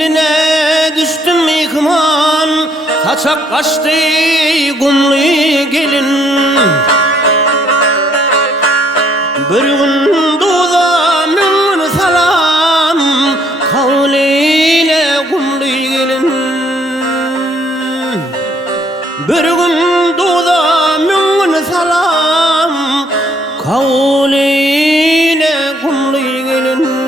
Diline düştüm ihman, saçak kaçtı kumlu gelin. Bir gün doğda min salam, kavliyle kumlu gelin. Bir gün doğda min salam, kavliyle kumlu gelin.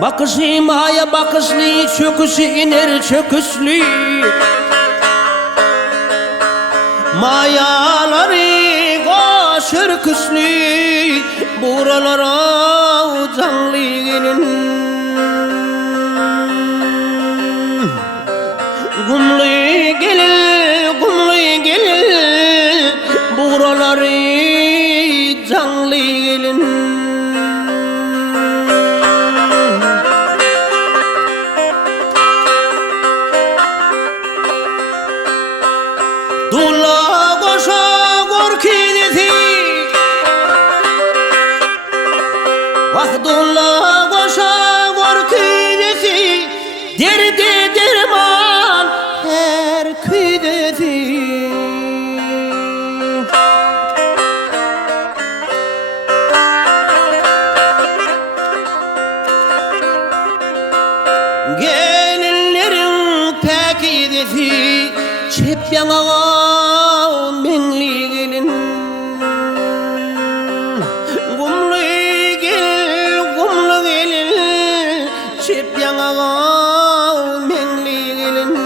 Bakışı maya bakışlı, çöküşü iner çöküşlü. Mayaları koşur küslü, buralara canlı gelin. Kumlu gelin, kumlu gelin, buraları canlı gelin. Dula koşa korkidesi, vah dula koşa korkidesi, derdi derman her küydesi. Gelinlerin pekidesi, çep yanağa menli gelin. Kumlu gelin, çep yanağa menli gelin.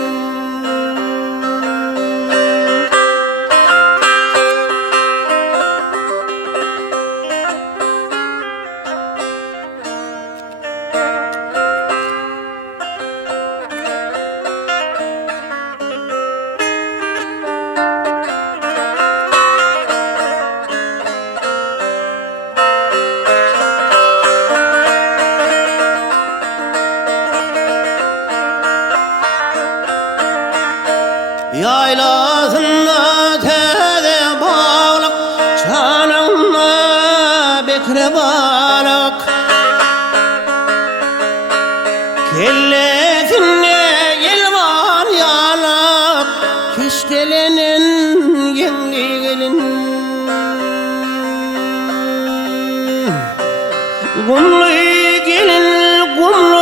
Yaylasına tede bağlak, çanağına bekre bağlak. Kellesine yelvan yalak, kiştelenen yengli gelin. Kumlu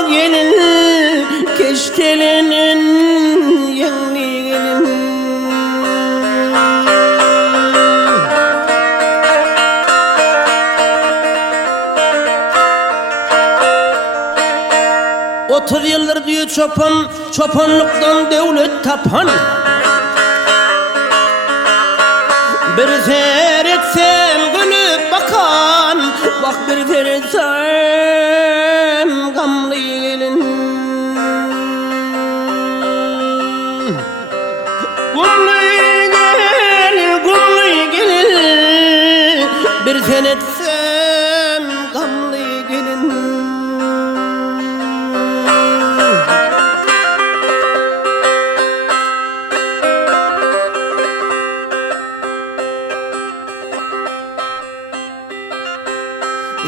gelin, kiştelenen yengli gelin. Otuz yıldır diyor çopan, çopanlıktan devlet tapan. Bir seyretsem gülüp bakan, bak bir seyretsem gamlı gelin. Kumlu gelin, bir seyretsem gamlı gelin.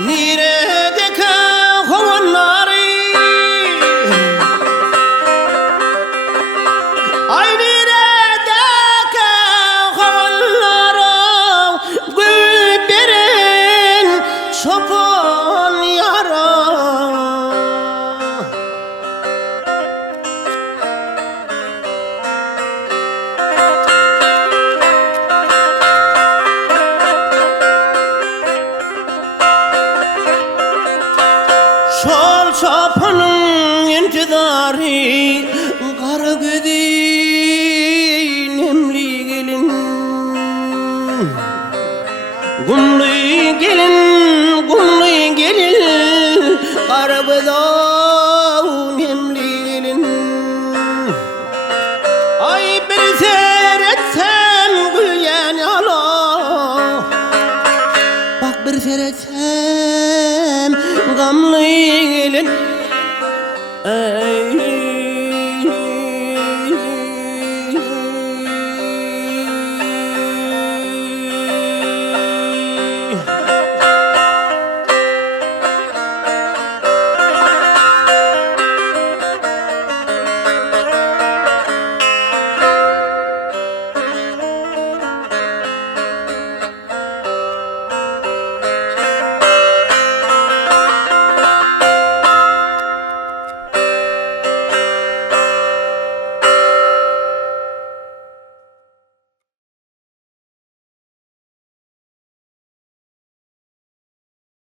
Niredeki kovanları, ay niredeki kovanları, gül veren çoban yara. Şol çopanın intidarı, kara güdü nemli gelin. Kumlu gelin, kara güdü nemli gelin. Ay bir seyretsem gülyen yala, bak bir seyretsem gamlı